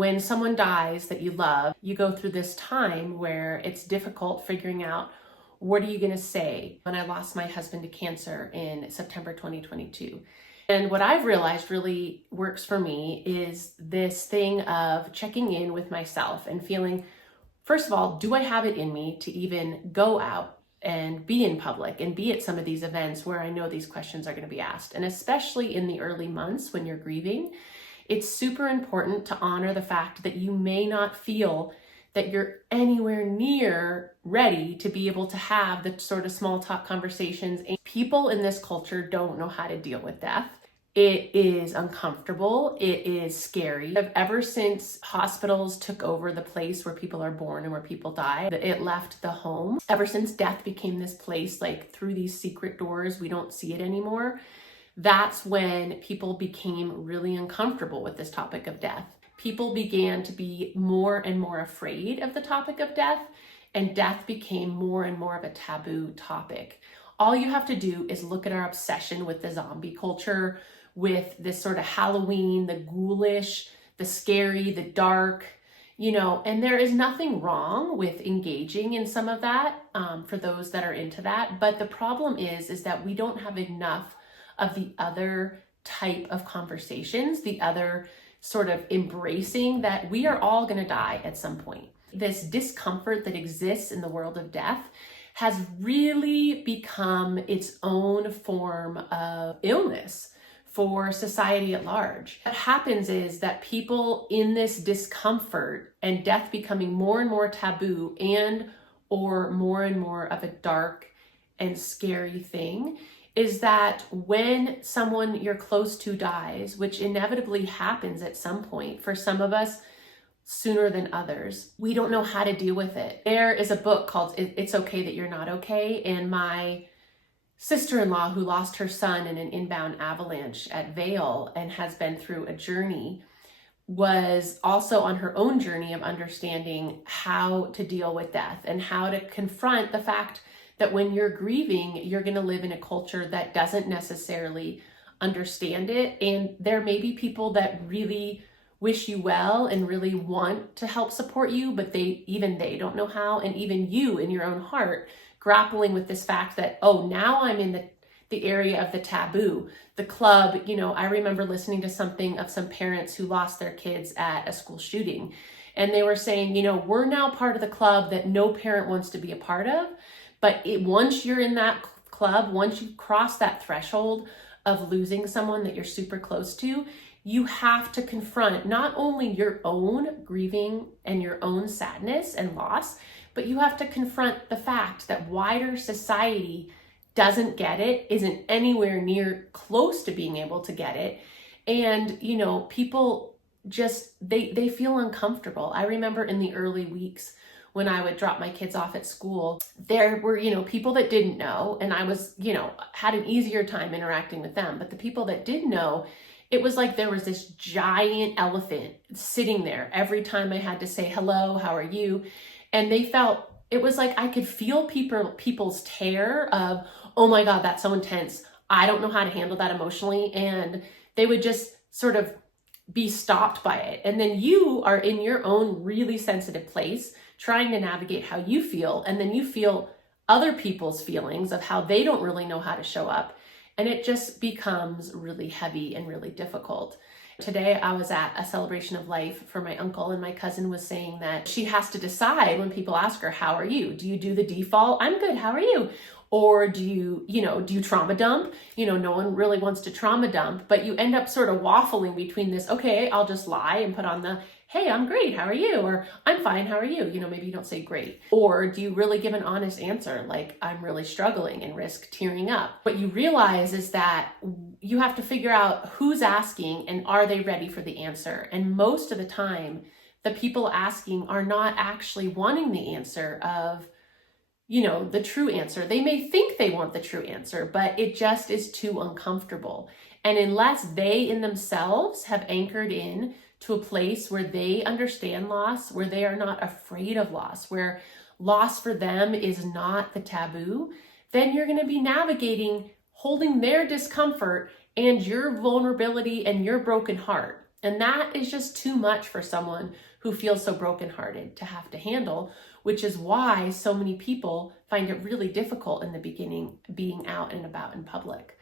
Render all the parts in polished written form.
When someone dies that you love, you go through this time where it's difficult figuring out, what are you going to say? When I lost my husband to cancer in September 2022. And what I've realized really works for me is this thing of checking in with myself and feeling, first of all, do I have it in me to even go out and be in public and be at some of these events where I know these questions are going to be asked? And especially in the early months when you're grieving, it's super important to honor the fact that you may not feel that you're anywhere near ready to be able to have the sort of small talk conversations. And people in this culture don't know how to deal with death. It is uncomfortable. It is scary. Ever since hospitals took over the place where people are born and where people die, it left the home. Ever since death became this place, like through these secret doors, we don't see it anymore. That's when people became really uncomfortable with this topic of death. People began to be more and more afraid of the topic of death, and death became more and more of a taboo topic. All you have to do is look at our obsession with the zombie culture, with this sort of Halloween, the ghoulish, the scary, the dark, and there is nothing wrong with engaging in some of that for those that are into that. But the problem is that we don't have enough of the other type of conversations, the other sort of embracing that we are all going to die at some point. This discomfort that exists in the world of death has really become its own form of illness for society at large. What happens is that people in this discomfort and death becoming more and more taboo or more and more of a dark and scary thing, is that when someone you're close to dies, which inevitably happens at some point, for some of us sooner than others, we don't know how to deal with it. There is a book called It's Okay That You're Not Okay, and my sister-in-law, who lost her son in an inbound avalanche at Vail and has been through a journey, was also on her own journey of understanding how to deal with death and how to confront the fact that when you're grieving, you're going to live in a culture that doesn't necessarily understand it. And there may be people that really wish you well and really want to help support you, but they don't know how. And even you in your own heart grappling with this fact that, oh, now I'm in the area of the taboo, the club. I remember listening to something of some parents who lost their kids at a school shooting. And they were saying, we're now part of the club that no parent wants to be a part of. But once you're in that club, once you cross that threshold of losing someone that you're super close to, you have to confront not only your own grieving and your own sadness and loss, but you have to confront the fact that wider society doesn't get it, isn't anywhere near close to being able to get it. And, people just, they feel uncomfortable. I remember in the early weeks when I would drop my kids off at school, there were, people that didn't know, and I was, had an easier time interacting with them. But the people that did know, it was like there was this giant elephant sitting there every time I had to say, hello, how are you? And they felt, it was like I could feel people's terror of, oh my God, that's so intense. I don't know how to handle that emotionally. And they would just sort of be stopped by it. And then you are in your own really sensitive place, trying to navigate how you feel. And then you feel other people's feelings of how they don't really know how to show up. And it just becomes really heavy and really difficult. Today, I was at a celebration of life for my uncle, and my cousin was saying that she has to decide when people ask her, how are you? Do you do the default? I'm good. How are you? Or do you trauma dump? No one really wants to trauma dump, but you end up sort of waffling between this, okay, I'll just lie and put on the, hey, I'm great, how are you? Or I'm fine, how are you? Maybe you don't say great. Or do you really give an honest answer, like I'm really struggling, and risk tearing up? What you realize is that you have to figure out who's asking and are they ready for the answer? And most of the time, the people asking are not actually wanting the answer of, the true answer. They may think they want the true answer, but it just is too uncomfortable. And unless they in themselves have anchored in to a place where they understand loss, where they are not afraid of loss, where loss for them is not the taboo, then you're going to be navigating, holding their discomfort and your vulnerability and your broken heart. And that is just too much for someone who feels so brokenhearted to have to handle, which is why so many people find it really difficult in the beginning being out and about in public.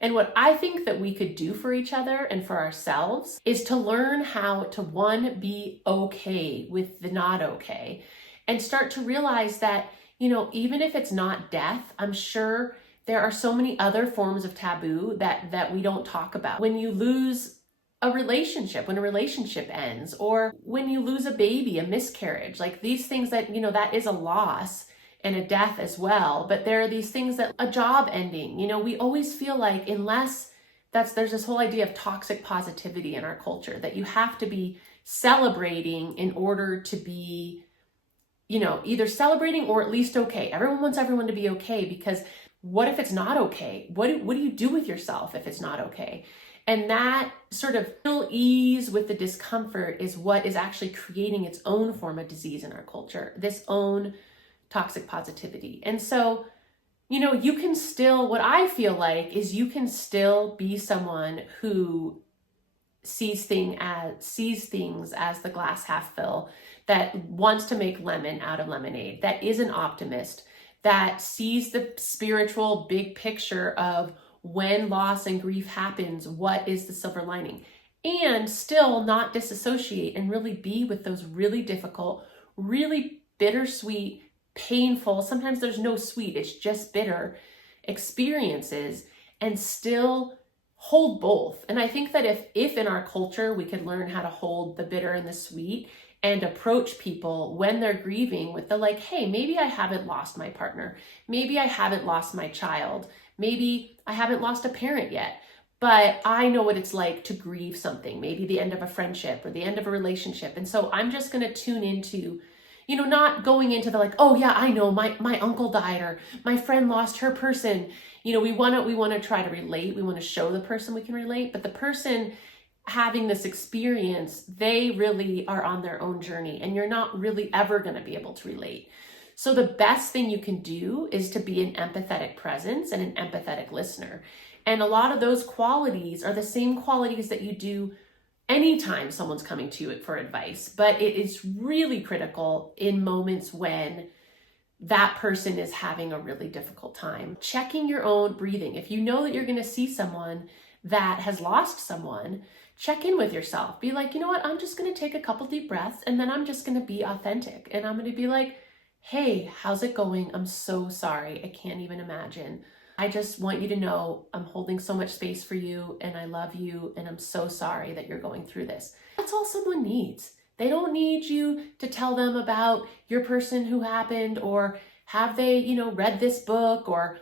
And what I think that we could do for each other and for ourselves is to learn how to, one, be okay with the not okay, and start to realize that, even if it's not death, I'm sure there are so many other forms of taboo that we don't talk about. When you lose a relationship, when a relationship ends, or when you lose a baby, a miscarriage, like these things that, that is a loss and a death as well. But there are these things that a job ending, we always feel like there's this whole idea of toxic positivity in our culture, that you have to be celebrating in order to be, either celebrating or at least okay. Everyone wants everyone to be okay, because what if it's not okay? What do you do with yourself if it's not okay? And that sort of ill ease with the discomfort is what is actually creating its own form of disease in our culture, this own toxic positivity. And so, you can still, what I feel like is you can still be someone who sees things as the glass half full, that wants to make lemon out of lemonade, that is an optimist, that sees the spiritual big picture of when loss and grief happens, what is the silver lining, and still not disassociate and really be with those really difficult, really bittersweet, painful, sometimes there's no sweet, it's just bitter experiences, and still hold both. And I think that if in our culture we could learn how to hold the bitter and the sweet and approach people when they're grieving with the hey, maybe I haven't lost my partner, maybe I haven't lost my child, maybe I haven't lost a parent yet, but I know what it's like to grieve something, maybe the end of a friendship or the end of a relationship. And so I'm just going to tune into, not going into the oh yeah, I know my uncle died, or my friend lost her person. We want to try to relate. We want to show the person we can relate, but the person having this experience, they really are on their own journey, and you're not really ever going to be able to relate. So the best thing you can do is to be an empathetic presence and an empathetic listener. And a lot of those qualities are the same qualities that you do anytime someone's coming to you for advice, but it is really critical in moments when that person is having a really difficult time. Checking your own breathing. If you know that you're going to see someone that has lost someone, check in with yourself. Be like, you know what? I'm just going to take a couple deep breaths, and then I'm just going to be authentic. And I'm going to be like, hey, how's it going? I'm so sorry. I can't even imagine. I just want you to know I'm holding so much space for you, and I love you, and I'm so sorry that you're going through this. That's all someone needs. They don't need you to tell them about your person who happened, or have they, read this book, or,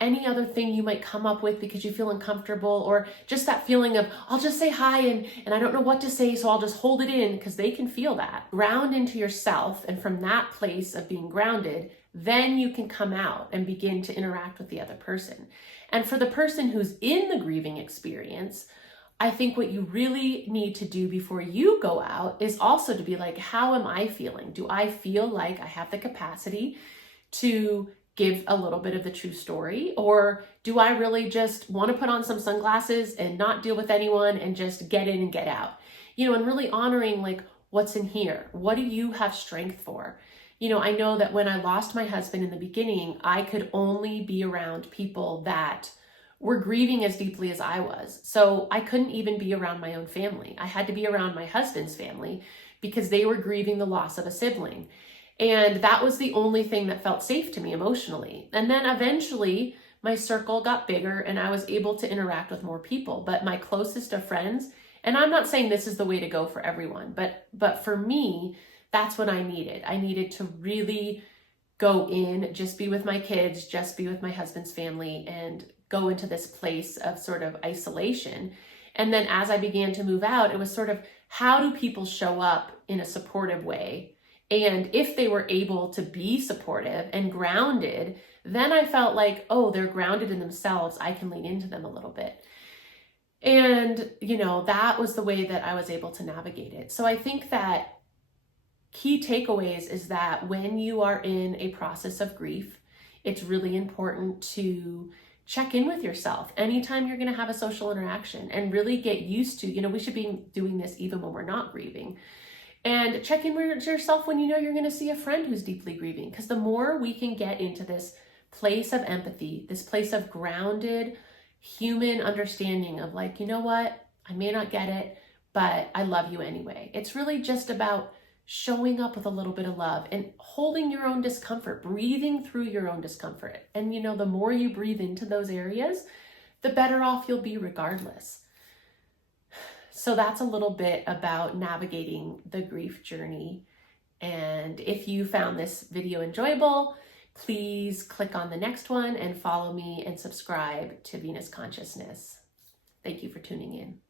any other thing you might come up with because you feel uncomfortable, or just that feeling of, I'll just say hi and I don't know what to say, so I'll just hold it in, because they can feel that. Ground into yourself, and from that place of being grounded, then you can come out and begin to interact with the other person. And for the person who's in the grieving experience, I think what you really need to do before you go out is also to be like, how am I feeling? Do I feel like I have the capacity to give a little bit of the true story? Or do I really just want to put on some sunglasses and not deal with anyone and just get in and get out? And really honoring what's in here. What do you have strength for? I know that when I lost my husband in the beginning, I could only be around people that were grieving as deeply as I was. So I couldn't even be around my own family. I had to be around my husband's family because they were grieving the loss of a sibling. And that was the only thing that felt safe to me emotionally. And then eventually my circle got bigger and I was able to interact with more people. But my closest of friends, and I'm not saying this is the way to go for everyone, but for me, that's what I needed. I needed to really go in, just be with my kids, just be with my husband's family, and go into this place of sort of isolation. And then as I began to move out, it was sort of, how do people show up in a supportive way? And if they were able to be supportive and grounded, then I felt like, oh, they're grounded in themselves. I can lean into them a little bit. And, that was the way that I was able to navigate it. So I think that key takeaways is that when you are in a process of grief, it's really important to check in with yourself anytime you're going to have a social interaction and really get used to, we should be doing this even when we're not grieving. And check in with yourself when you know you're going to see a friend who's deeply grieving. Because the more we can get into this place of empathy, this place of grounded human understanding of like, you know what, I may not get it, but I love you anyway. It's really just about showing up with a little bit of love and holding your own discomfort, breathing through your own discomfort. And the more you breathe into those areas, the better off you'll be regardless. So that's a little bit about navigating the grief journey. And if you found this video enjoyable, please click on the next one and follow me and subscribe to Venus Consciousness. Thank you for tuning in.